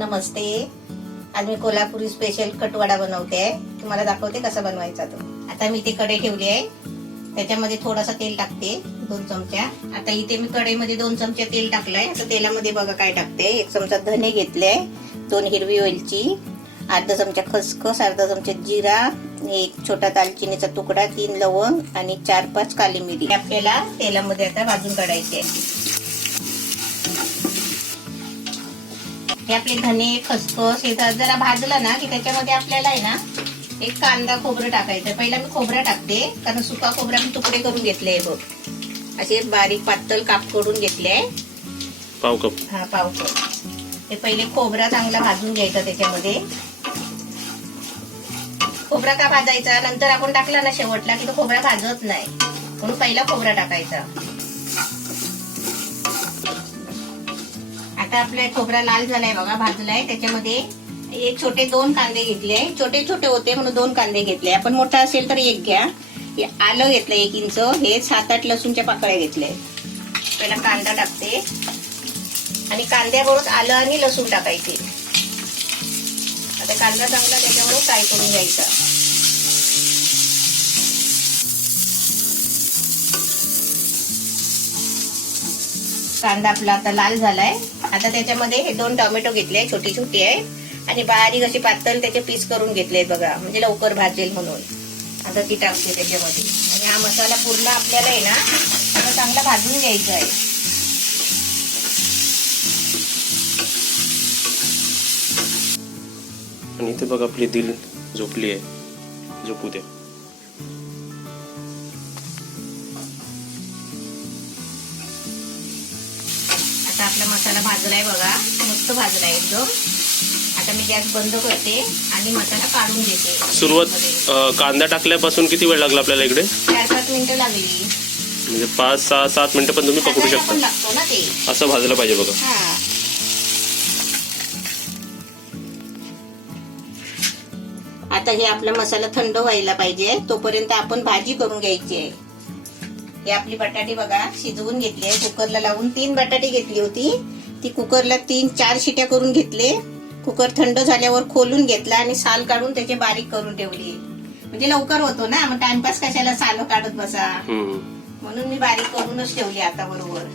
नमस्ते. आज मी कोल्हापुरी स्पेशल कटवडा बनवते. तुम्हाला दाखवते कसा बनवायचा तो. आता मी इथे कढई ठेवली आहे, त्याच्यामध्ये थोडासा तेल टाकते 2 चमचा. आता इथे मी कढईमध्ये 2 चमचे तेल टाकलंय. आता तेलामध्ये बघा काय टाकते. 1 चमचा धने घेतले, 2 हिरवी वेलची, अर्धा चमचा खसखस, अर्धा चमचा जिरा, 1 छोटा दालचिनीचा तुकडा, 3 लवंग आणि 4-5 काली मिरी. आपल्याला तेलामध्ये आता भाजून काढायचे आहे. हे आपले धने खसखस हे जरा भाजलं ना की त्याच्यामध्ये आपल्याला आहे ना एक कांदा खोबरं टाकायचं. पहिला मी खोबरं टाकते कारण सुका खोबरा मी तुकडे करून घेतले बघ, असे बारीक पातळ काप करून घेतले. पाव कप. हा, पाव कप. हे पहिले खोबरा चांगला भाजून घ्यायचा. त्याच्यामध्ये खोबरा का भाजायचा, नंतर आपण टाकला ना शेवटला की तो खोबरा भाजत नाही, म्हणून पहिला खोबरा टाकायचा. आता आपला खोबरा लाल झालाय बघा, भाजलाय. त्याच्यामध्ये एक छोटे 2 कांदे घेतले, छोटे छोटे होते म्हणून 2 कांदे घेतले. आपण मोठा असेल तर 1 घ्या. आलं घेतलं 1 इंच. हे 7-8 लसूणच्या पाकळ्या घेतले. पहिला कांदा टाकते आणि कांद्याबरोबर आलं आणि लसूण टाकायचे. आता कांदा चांगला त्याच्याबरोबर फ्राय करून घ्यायचा. कांदा आपला आता लाल झालाय. आता त्याच्यामध्ये हे 2 टोमॅटो घेतले, छोटी छोटी आहे, आणि बारीक अशी पातळ त्याचे पीस करून घेतले बघा, म्हणजे लवकर भाजेल म्हणून. आता ती टाकते त्याच्यामध्ये आणि हा मसाला पूर्ण आपल्याला आहे ना आता चांगला भाजून घ्यायचा आहे. आणि इथे बघा आपली दिल झोपली आहे, झोपू द्या. आता आपला मसाला भाजलाय बघा, मस्त भाजलाय एकदम. आता मी गॅस बंद करते आणि मसाला काढून देते. सुरुवात कांदा टाकल्यापासून किती वेळ लागला आपल्याला इकडे? 4-5 मिनिटं लागली. म्हणजे 5-6-7 मिनिटं पण तुम्ही पकडू शकता. लागतो ना ते, असं भाजलं पाहिजे बघा. हा. आता हे आपला मसाला थंड व्हायला पाहिजे, तोपर्यंत आपण भाजी करून घ्यायची आहे. हे आपली बटाटे बघा शिजवून घेतली आहे. कुकरला लावून 3 बटाटे घेतली होती, ती कुकरला 3-4 शिट्या करून घेतले. कुकर थंड झाल्यावर खोलून घेतला आणि साल काढून त्याचे बारीक करून ठेवली, म्हणजे लवकर होतो ना, मग टाइमपास कशाला साल काढत बसा, म्हणून मी बारीक करूनच ठेवली. आता बरोबर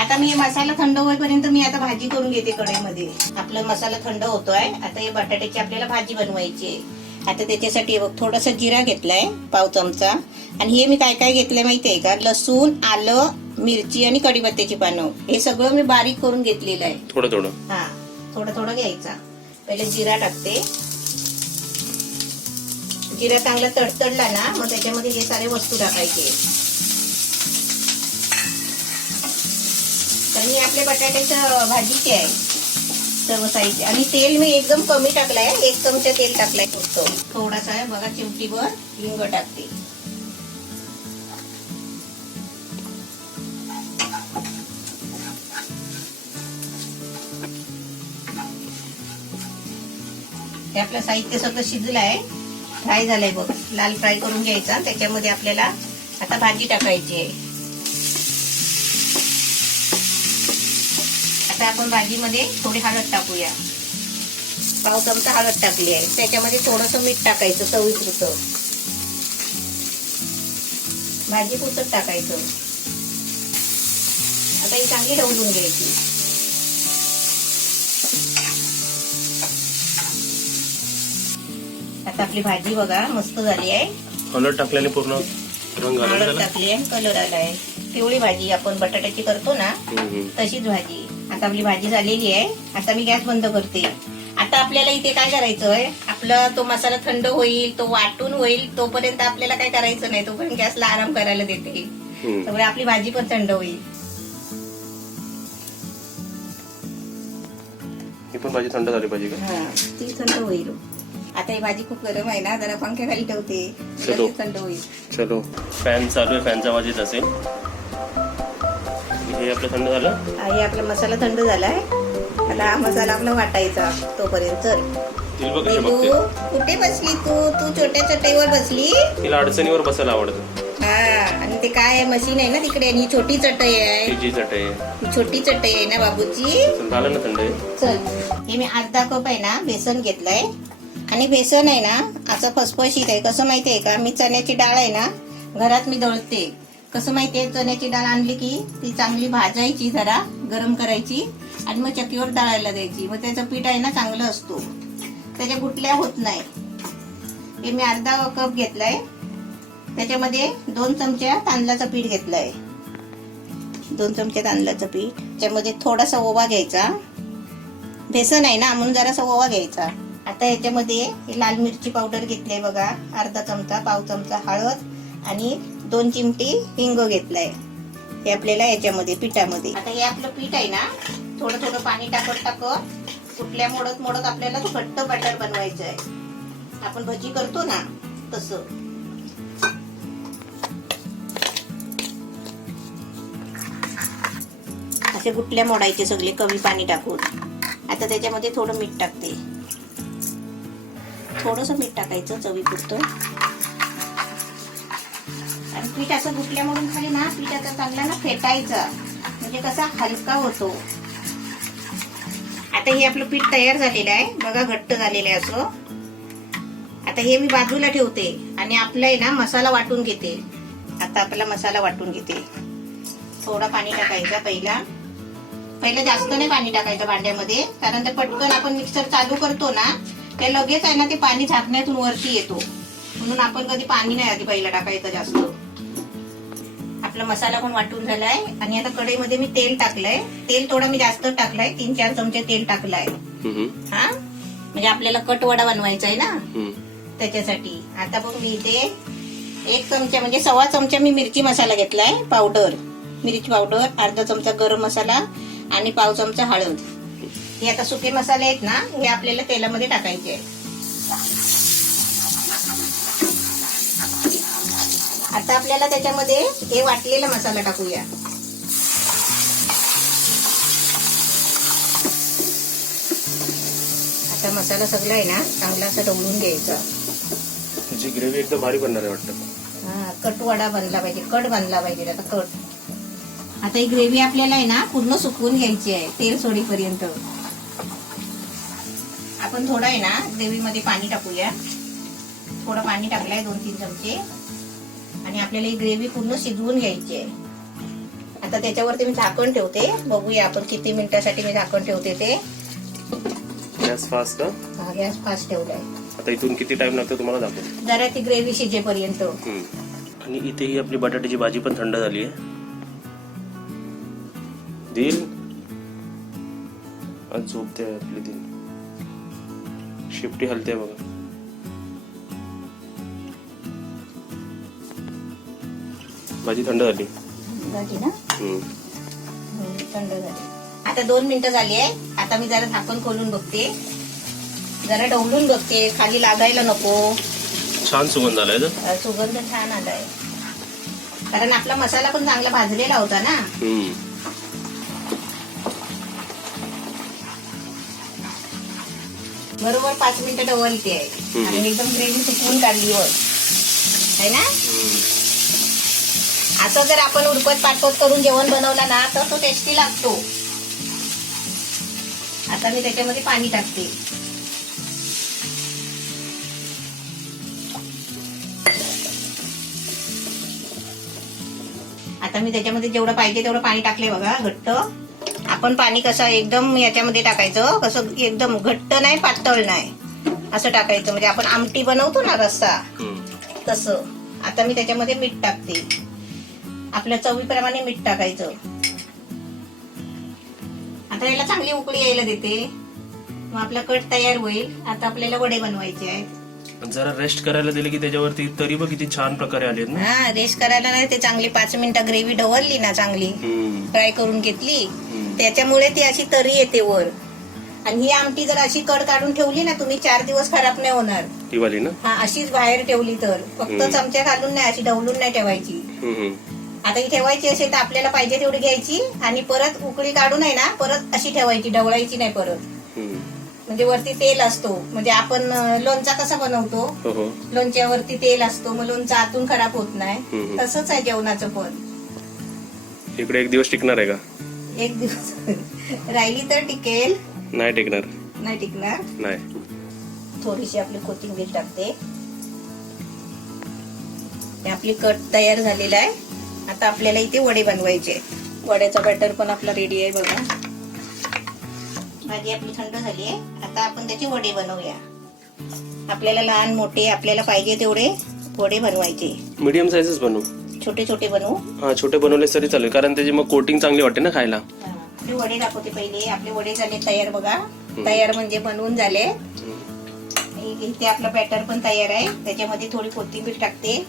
आता मी मसाला थंड होईपर्यंत मी आता भाजी करून घेते कढईमध्ये. आपला मसाला थंड होतोय. आता हे बटाट्याची आपल्याला भाजी बनवायची आहे. आता त्याच्यासाठी थोडासा जिरा घेतलाय, पाव चमचा. आणि हे मी काय काय घेतलंय माहितीये का, लसूण, आलं, मिरची आणि कढीपत्त्याची पानं, हे सगळं मी बारीक करून घेतलेलं आहे. थोडं थोडं, हा, थोडं थोडं घ्यायचा. पहिले जिरा टाकते. जिरा चांगला तडतडला ना मग त्याच्यामध्ये हे सारे वस्तू टाकायचे. तर मी आपल्या बटाट्याच्या भाजीची आहे सर्व साईज. आणि तेल मी एकदम कमी टाकलाय, 1 चमचा तेल टाकलाय फक्त. थोडासा आहे बघा, चिमटीभर हिंग टाकते. हे आपलं साहित्य सगळं शिजलंय, फ्राय झालंय बघ, लाल फ्राय करून घ्यायचा. त्याच्यामध्ये आपल्याला आता भाजी टाकायची आहे. आता आपण भाजीमध्ये थोडी हळद टाकूया. पाव चमचा हळद टाकली आहे. त्याच्यामध्ये थोडंसं मीठ टाकायचं चवीपुरतं, भाजी पुरतं टाकायचं. आता ही चांगली ढवळून घ्यायची. आता आपली भाजी बघा मस्त झाली आहे. हळद टाकल्याने पूर्ण रंग आला. हळद टाकली आहे, कलर आलाय. पिवळी भाजी आपण बटाट्याची करतो ना तशीच भाजी. आता आपली भाजी झालेली आहे. आता मी गॅस बंद करते. आता आपल्याला इथे काय करायचंय, आपला तो मसाला थंड होईल, तो वाटून होईल, तोपर्यंत आपल्याला काय करायचं नाही, तोपर्यंत गॅसला आराम करायला देते. त्यामुळे आपली भाजी पण थंड होईल. ही पण भाजी थंड झाली पाहिजे का? हा, ती थंड होईल. आता ही भाजी खूप गरम आहे ना, जरा पंख्याखाली ठेवते, थंड होईल. चलो, फॅन चालू आहे, फॅनचा आवाज येत असेल. हे आपलं थंड झालं. हे आपला मसाला थंड झालाय. आता हा मसाला आपला वाटायचा तोपर्यंत. कुठे बसली तू? तू छोट्या चटईवर बसली. तिला अडचणीवर बसायला आवडतं. हा, आणि ते काय मशीन आहे ना तिकडे, आणि ही छोटी चटई आहे, ही चटई आहे, ही छोटी चटई आहे ना बाबूची. झालं ना थंड. चल, हे मी अर्धा कप आहे ना बेसन घेतलंय. आणि बेसन आहे ना असं फसफशीत आहे. कसं माहितीये का, मी चण्याची डाळ आहे ना घरात मी दळते. कसं माहितीये, चण्याची डाळ आणली की ती चांगली भाजायची, जरा गरम करायची आणि मग चक्कीवर दळायला द्यायची. मग त्याचं पीठ आहे ना चांगलं असतो, त्याच्या गुटल्या होत नाही. हे मी अर्धा कप घेतलाय. त्याच्यामध्ये 2 चमचे तांदळाचं पीठ घेतलंय. 2 चमचे तांदळाचं पीठ. त्याच्यामध्ये थोडासा ओवा घ्यायचा. बेसन आहे ना म्हणून जरासा ओवा घ्यायचा. आता याच्यामध्ये लाल मिरची पावडर घेतली बघा, अर्धा चमचा, पाव चमचा हळद आणि 2 चिमटी हिंग घेतलाय. हे आपल्याला याच्यामध्ये पिठामध्ये. आता हे आपलं पीठ आहे ना थोडं थोडं पाणी टाकत कुठल्या मोडत मोडत आपल्याला घट्ट बॅटर बनवायचं आहे. आपण भजी करतो ना तसं. असे गुटल्या मोडायचे सगळे कमी पाणी टाकून. आता त्याच्यामध्ये थोडं मीठ टाकते, थोडंसं मीठ टाकायचं चवीपुरतं. आणि पीठ असं गुटल्या मोडून खाली ना पीठ आता चांगला ना फेटायचा, म्हणजे कसा हलका होतो. आता हे आपलं पीठ तयार झालेलं आहे बघा, घट्ट झालेलं आहे असं. आता हे मी बाजूला ठेवते आणि आपला आहे ना मसाला वाटून घेते. आता आपला मसाला वाटून घेते. थोडा पाणी टाकायचा पहिला जास्त नाही पाणी टाकायचं भांड्यामध्ये, कारण ते पटकन आपण मिक्सर चालू करतो ना ते लगेच आहे ना ते पाणी झाकण्यातून वरती येतो, म्हणून आपण कधी पाणी नाही आधी पहिला टाकायचं जास्त. आपला मसाला पण वाटून झालाय. आणि आता कढईमध्ये मी तेल टाकलंय. तेल थोडं मी जास्त टाकलंय, 3-4 चमचे तेल टाकलंय. हा, म्हणजे आपल्याला कटवडा बनवायचा आहे ना त्याच्यासाठी. आता बघ मी इथे 1 चमचा म्हणजे 1.25 चमचा मी मिरची मसाला घेतलाय पावडर, मिरची पावडर, अर्धा चमचा गरम मसाला आणि पाव चमचा हळद. हे आता सुके मसाले आहेत ना हे आपल्याला तेलामध्ये टाकायचे आहे. आता आपल्याला त्याच्यामध्ये हे वाटलेला मसाला टाकूया. आता मसाला सगळा आहे ना चांगला असं ढवळून घ्यायचा. त्याची ग्रेव्ही एकदम भारी बनणार आहे वाटतं. हा, कटवडा बनला पाहिजे, कट बनला पाहिजे. आता कट. आता ही ग्रेव्ही आपल्याला आहे ना पूर्ण सुकवून घ्यायची आहे तेल सोडीपर्यंत. आपण थोडं आहे ना ग्रेव्ही मध्ये पाणी टाकूया. थोडं पाणी टाकलंय 2-3 चमचे. आणि आपल्याला ही ग्रेव्ही पूर्ण शिजवून घ्यायची आहे. आता त्याच्यावरती मी झाकण ठेवते, बघूया आपण किती मिनिटासाठी मी झाकण ठेवते ते. गॅस फास्ट का? हा, गॅस फास्ट ठेवलाय. आता इथून किती टाइम लागतो तुम्हाला दाखवतो. जरा ती ग्रेव्ही शिजेपर्यंत. आणि इथे ही आपली बटाट्याची भाजी पण थंड झाली आहे. दिल आज झोपते आपली दिल. शिफ्टी हलते बघा. भाजी थंड झाली ना. थंड झाली. आता 2 मिनिटं झाली आहे. आता मी जरा झाकण खोलून बघते, जरा ढवळून बघते, खाली लागायला नको. छान सुगंध आलाय ना. सुगंध छान आलाय, कारण आपला मसाला पण चांगला भाजलेला होता ना. बरोबर 5 मिनिटं ढवळते आहे आणि एकदम ग्रेव्ही सुकवून काढली वर आहे ना. असं जर आपण उडपट पाटपट करून जेवण बनवलं ना तर तो टेस्टी लागतो. आता मी त्याच्यामध्ये पाणी टाकते. आता मी त्याच्यामध्ये जेवढं पाहिजे तेवढं पाणी टाकले बघा, घट्ट. आपण पाणी कसं एकदम याच्यामध्ये टाकायचं, कसं एकदम घट्ट नाही पातळ नाही असं टाकायचं, म्हणजे आपण आमटी बनवतो ना रस्सा तसं. आता मी त्याच्यामध्ये मीठ टाकते, आपल्या चवीप्रमाणे मीठ टाकायचं. आता याला चांगली उकळी यायला देते, मग आपला कट तयार होईल. आता आपल्याला वडे बनवायचे आहेत. जरा रेस्ट करायला दिले की त्याच्यावरती तरी बघ किती छान प्रकारे आले ना. हा, रेस्ट करायला नाही ते चांगली 5 मिनिटं ग्रेव्ही ढवळली ना, चांगली फ्राय करून घेतली, त्याच्यामुळे ती अशी तरी येते वर. आणि ही आमटी जर अशी कड काढून ठेवली ना तुम्ही 4 दिवस खराब नाही होणार. ती वाली ना. हा, अशीच बाहेर ठेवली तर फक्त चमच्या घालून नाही, अशी ढवळून नाही ठेवायची. आता ही ठेवायची असेल तर आपल्याला पाहिजे तेवढी घ्यायची आणि परत उकळी काढून आहे ना परत अशी ठेवायची, ढवळायची नाही परत. म्हणजे वरती तेल असतो, म्हणजे आपण लोणचा कसा बनवतो, हो लोणच्यावरती तेल असतो, मग लोणचं आतून खराब होत नाही. हम्म. तसंच आहे जेवणाचं पण. इकडे एक दिवस टिकणार आहे का? एक दिवस राहिली तर टिकेल, नाही टिकणार. नाही टिकणार. नाही. थोडीशी आपली कोथिंबीर टाकते. हे आपली कट तयार झालेला आहे. आता आपल्याला इथे वडे बनवायचे. वड्याचा बॅटर पण आपला रेडी आहे बघा. भाजी आपली थंड झाली आहे. आता आपण त्याचे वडे बनवूया. आपल्याला लहान मोठे आपल्याला पाहिजे तेवढे वडे बनवायचे. मीडियम साईजच बनवू. छोटे छोटे बनवू. हा छोटे बनवले तरी चालेल, कारण त्याची मग कोटिंग चांगली वाटते ना खायला. आपले वडे दाखवते पहिले. आपले वडे झाले तयार बघा. तयार म्हणजे बनवून झाले. इथे आपला बॅटर पण तयार आहे. त्याच्यामध्ये थोडी कोथिंबीर टाकते.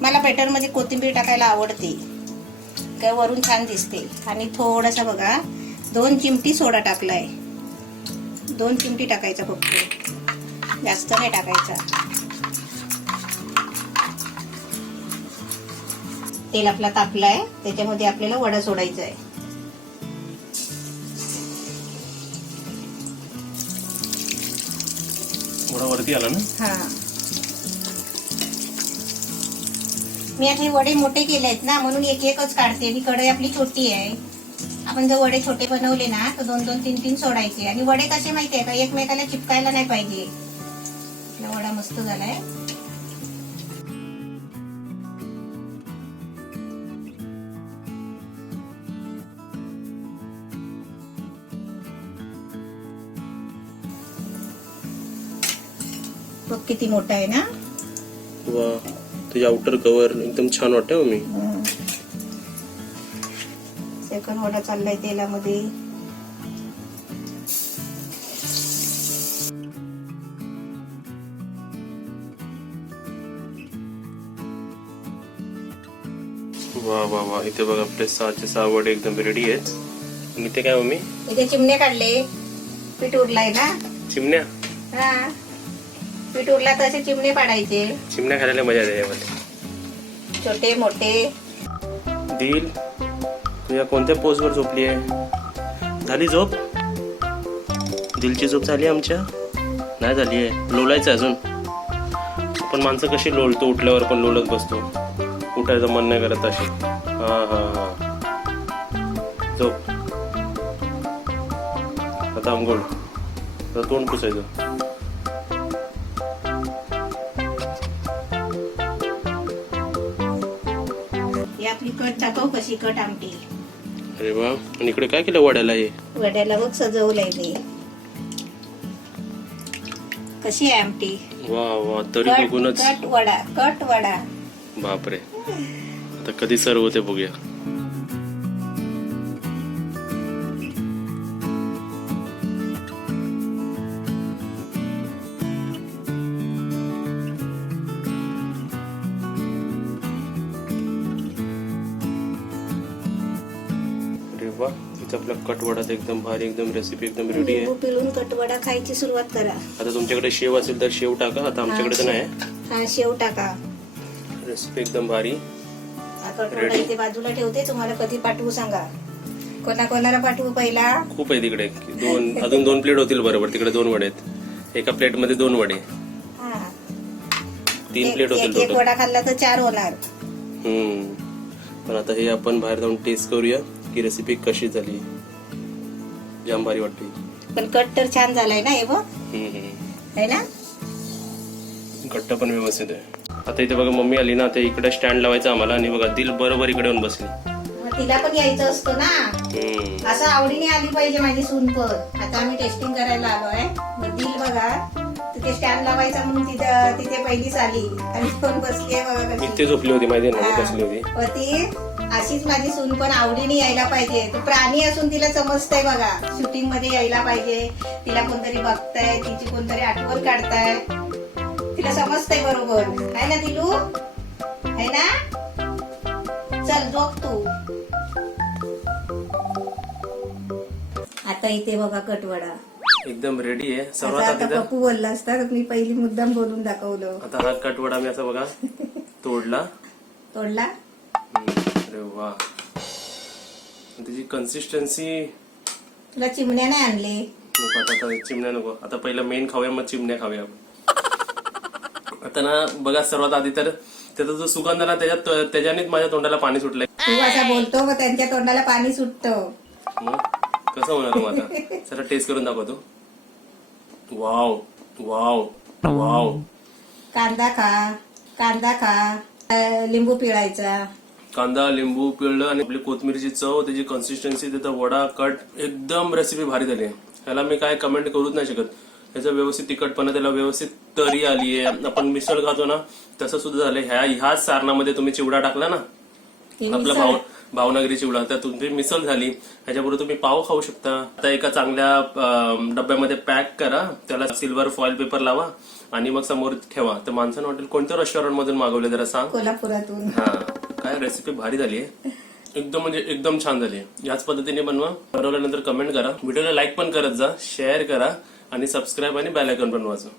मला बॅटर मध्ये कोथिंबीर टाकायला आवडते, काय वरून छान दिसते. आणि थोडासा बघा 2 चिमटी सोडा टाकलाय. 2 चिमटी टाकायचा फक्त, जास्त नाही टाकायचा. तेल आपला तापलाय, त्याच्यामध्ये आपल्याला वडा सोडायचा आहे. वडा वरती आला ना. हा, मी आता हे वडे मोठे केले आहेत ना, म्हणून एक एकच काढते. आणि कढई आपली छोटी आहे. आपण जर वडे छोटे बनवले ना तर 2-2, 3-3 सोडायचे. आणि वडे कसे माहितीये का, एकमेकाला चिपकायला नाही पाहिजे. आपला वडा मस्त झालाय. बघ किती मोठा आहे ना. वा, त्याचे आउटर कव्हर एकदम छान वाटतं मी. सेकंड वडा चाललाय तेलामध्ये. वा वा वा, इथे बघा आपले 6चे 6 वडे एकदम रेडी आहेत. आणि ते काय मम्मी? इथे चिमणे काढले. पीठ उरलाय ना. चिमण्या? हा, पीठ उरला तर असे चिमणे पाडायचे. चिमण्या खायला मजा येते यामध्ये. छोटे मोठे. दिल, तुझ्या कोणत्या पोजवर झोपली आहे? झाली झोप? दिलची झोप झाली आमच्या? नाही झाली आहे, लोळायचं अजून. आपण माणसं कशी लोळतो, उठल्यावर पण लोळत बसतो. उठायचं मन नाही करत अशी. हा हा हा, झोप. आता आंघोळ, आता तोंड पुसायचं. आपली कट टाकव कशी कट आमटी. अरे वा, आणि इकडे काय केलं वड्याला? हे वड्याला बघ सजवलंय ते. कशी आहे आमटी? वा वा, तरी बघूनच. Cut vada, cut vada. बापरे, आता कधी सर्व होते बघूया. वा, इथे आपला कटवडा एकदम भारी, एकदम रेसिपी एकदम रेडी आहे. पिळून कटवडा खायची सुरुवात करा. आता तुमच्याकडे शेव असेल तर शेव टाका. आता आमच्याकडे तर नाही. हा, शेव टाका. रेसिपी एकदम भारी. कटवडा इथे बाजूला ठेवते. तुम्हाला कधी पाठवू सांगा. कोणाला पाठवू पहिला? खूप आहे तिकडे. अजून 2 प्लेट होतील बरोबर. तिकडे 2 वडे आहेत. एका प्लेट मध्ये 2 वडे. 3 प्लेट होतील. एक वडा खाल्ला तर 4 होणार. पण आता हे आपण बाहेर जाऊन टेस्ट करूया की रेसिपी कशी झाली. जाम भारी वाटते. पण कट तर छान झालाय ना. हे बघ, है ना. घट्ट पण व्यवस्थित आहे. आता इथे बघा मम्मी आली ना, ते इकडे स्टँड लावायचं आम्हाला. आणि बघा दिल बरोबर इकडे येऊन बसली. तिला पण यायचं असतं ना. असं आवडीने आली पाहिजे माझी सून पण. आता आम्ही टेस्टिंग करायला आलोय. मग दिल बघा तिथे स्टँड लावायचा म्हणून तिथे पहिलीच आली आणि पण बसली आहे बघा कशी. इथे झोपली होती माहिती ना, बसली होती. ती अशीच माझी सून पण आवडीने यायला पाहिजे. तो प्राणी असून तिला समजतंय बघा. शूटिंग मध्ये यायला पाहिजे. तिला कोणतरी बघताय, तिची कोणतरी आठवण काढताय. तिला समजतंय बरोबर. आहे ना दिलू? आहे ना. चल झोप तू. आता इथे बघा कटवडा एकदम रेडी आहे. सर्वात आता पप्पू बोलला असता मी पहिली मुद्दाम बोलून दाखवलं. आता हा कटवडा मी असं बघा तोडला. अरे वा, त्याची कन्सिस्टन्सी. तुला चिमण्या नाही आणले? नको आता चिमण्या नको. आता पहिलं मेन खाऊया मग चिमण्या खाऊया. आता ना बघा सर्वात आधी तर त्याचा जो सुगंध ना त्याच्यानेच माझ्या तोंडाला पाणी सुटलंय. तू असा बोलतो मग त्यांच्या तोंडाला पाणी सुटतं. मग कसं होणार मग आता? जरा टेस्ट करून दाखवतो. Wow wow wow. कांदा खा, लिंबू पिळायचा. कांदा लिंबू पिळलं आणि आपली कोथिंबीरची चव, त्याची कन्सिस्टन्सी, त्याचा वडा कट, एकदम रेसिपी भारी झाली. ह्याला मी काय कमेंट करूच नाही शकत. त्याचा व्यवस्थित तिखटपणा, त्याला व्यवस्थित तरी आली आहे. आपण मिसळ खातो ना तसं सुद्धा झालं. ह्याच सारणामध्ये तुम्ही चिवडा टाकला ना, आपला भावनगरी चिवडा, तर तुमची मिसळ झाली. ह्याच्याबरोबर तुम्ही पाव खाऊ शकता. आता एका चांगल्या डब्यामध्ये पॅक करा, त्याला सिल्वर फॉइल पेपर लावा आणि मग समोर ठेवा. तर माणसानं हॉटेल कोणत्या रेस्टॉरंट मधून मागवले जरा सांग. कोल्हापुरातून. हा, काय रेसिपी भारी झाली आहे. एकदम म्हणजे एकदम छान झाली. याच पद्धतीने बनवा. बनवल्यानंतर कमेंट करा. व्हिडिओला लाईक पण करत जा, शेअर करा आणि सबस्क्राईब आणि बेल आयकॉन पण वाजवा.